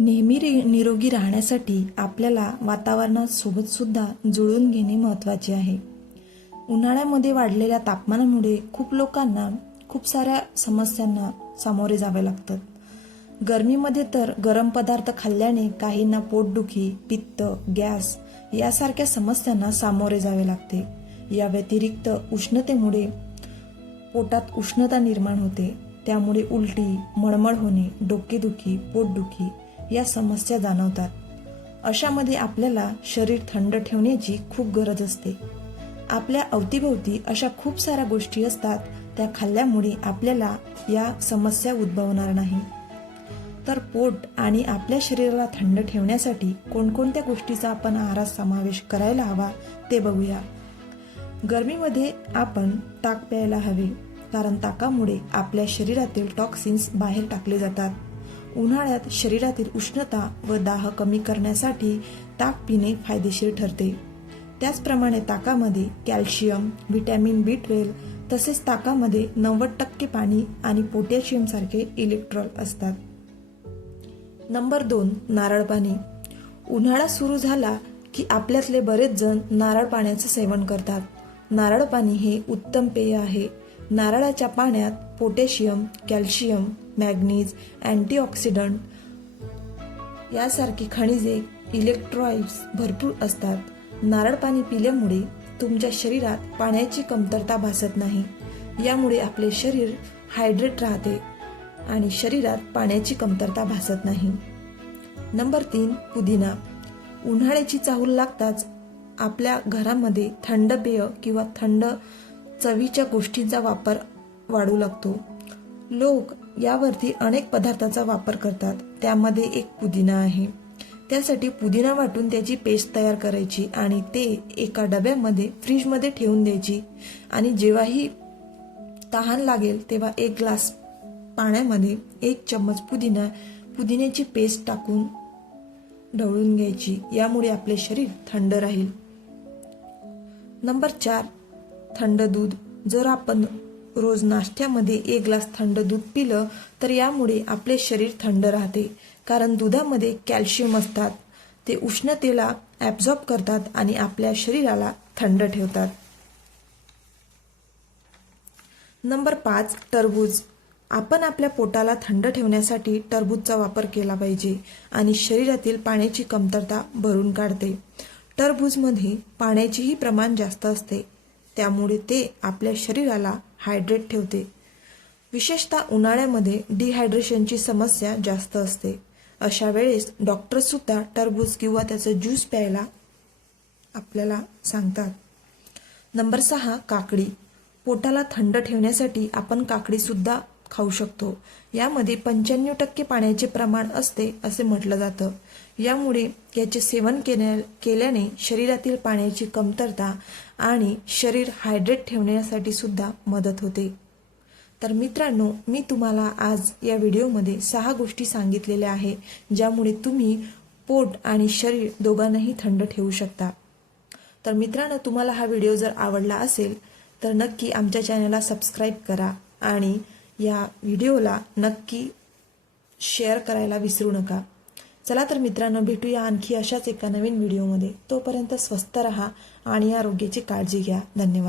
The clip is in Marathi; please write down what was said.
नेहमी निरोगी राहण्यासाठी आपल्याला वातावरणासोबतसुद्धा जुळून जुळवून घेणे महत्त्वाचे आहे. उन्हाळ्यामध्ये वाढलेल्या तापमानामुळे खूप लोकांना खूप साऱ्या समस्यांना सामोरे जावे लागतात. गरमीमध्ये तर गरम पदार्थ खाल्ल्याने काहींना पोटदुखी पित्त गॅस यासारख्या समस्यांना सामोरे जावे लागते. या व्यतिरिक्त उष्णतेमुळे पोटात उष्णता निर्माण होते. त्यामुळे उलटी मळमळ होणे डोकेदुखी पोटदुखी या समस्या जाणवतात. अशामध्ये आपल्याला शरीर थंड ठेवण्याची खूप गरज असते. आपल्या अवतीभोवती अशा खूप साऱ्या गोष्टी असतात त्या खाल्ल्यामुळे आपल्याला या समस्या उद्भवणार नाही. तर पोट आणि आपल्या शरीराला थंड ठेवण्यासाठी कोणकोणत्या गोष्टीचा आपण आहारात समावेश करायला हवा ते बघूया. गरमीमध्ये आपण ताक प्यायला हवे कारण ताकामुळे आपल्या शरीरातील टॉक्सिन्स बाहेर टाकले जातात. उन्हाळ्यात शरीरातील उष्णता व दाह कमी करण्यासाठी ताक पिणे फायदेशीर ठरते. त्याचप्रमाणे ताकामध्ये कॅल्शियम व्हिटॅमिन बी ट्वेल्व तसेच ताकामध्ये नव्वद टक्के पाणी आणि पोटॅशियम सारखे इलेक्ट्रॉल असतात. नंबर दोन नारळ पाणी. उन्हाळा सुरू झाला की आपल्यातले बरेच जण नारळ पाण्याचं सेवन करतात. नारळ पाणी हे उत्तम पेय आहे. नारळाच्या पाण्यात पोटॅशियम कॅल्शियम मॅग्नीज अँटीऑक्सिडंट यासारखी खनिजे इलेक्ट्रॉइड्स भरपूर असतात. नारळ पाणी पिल्यामुळे तुमच्या शरीरात पाण्याची कमतरता भासत नाही. यामुळे आपले शरीर हायड्रेट राहते आणि शरीरात पाण्याची कमतरता भासत नाही. नंबर तीन पुदिना. उन्हाळ्याची चाहूल लागताच आपल्या घरामध्ये थंड पेय किंवा थंड चवीच्या गोष्टींचा वापर वाढू लागतो. लोक यावरती अनेक पदार्थाचा वापर करतात. त्यामध्ये एक पुदिना आहे. त्यासाठी पुदिना वाटून त्याची पेस्ट तयार करायची आणि ते एका डब्यामध्ये फ्रीजमध्ये ठेवून द्यायची. आणि जेव्हाही तहान लागेल तेव्हा एक ग्लास पाण्यामध्ये एक चम्मच पुदिना पुदिन्याची पेस्ट टाकून ढवळून घ्यायची. यामुळे आपले शरीर थंड राहील. नंबर चार थंड दूध. जर आपण रोज नाश्त्यामध्ये एक ग्लास थंड दूध पिलं तर यामुळे आपले शरीर थंड राहते. कारण दुधामध्ये कॅल्शियम असतात. ते उष्णतेला ॲब्झॉर्ब करतात आणि आपल्या शरीराला थंड ठेवतात. नंबर पाच टरबूज. आपण आपल्या पोटाला थंड ठेवण्यासाठी टरबूजचा वापर केला पाहिजे आणि शरीरातील पाण्याची कमतरता भरून काढते. टरबूजमध्ये पाण्याचेही प्रमाण जास्त असते. त्यामुळे ते आपल्या शरीराला हायड्रेट ठेवते. विशेषतः उन्हाळ्यामध्ये डिहायड्रेशनची समस्या जास्त असते. अशा वेळेस डॉक्टरसुद्धा टरबूज किंवा त्याचं ज्यूस प्यायला आपल्याला सांगतात. नंबर सहा काकडी. पोटाला थंड ठेवण्यासाठी आपण काकडीसुद्धा खाऊ शकतो. यामध्ये पंच्याण्णव टक्के पाण्याचे प्रमाण असते असे म्हटलं जातं. यामुळे याचे सेवन केल्या केल्याने शरीरातील पाण्याची कमतरता आणि शरीर हायड्रेट ठेवण्यासाठी सुद्धा मदत होते. तर मित्रांनो मी तुम्हाला आज या व्हिडिओमध्ये सहा गोष्टी सांगितलेल्या आहे ज्यामुळे तुम्ही पोट आणि शरीर दोघांनाही थंड ठेवू शकता. तर मित्रांनो तुम्हाला हा व्हिडिओ जर आवडला असेल तर नक्की आमच्या चॅनलला सबस्क्राईब करा आणि या व्हिडिओला नक्की शेअर करायला विसरू नका. चला तर मित्रांनो भेटूया आणखी अशाच एका नवीन व्हिडिओमध्ये. तोपर्यंत स्वस्त रहा आणि आरोग्याची काळजी घ्या. धन्यवाद.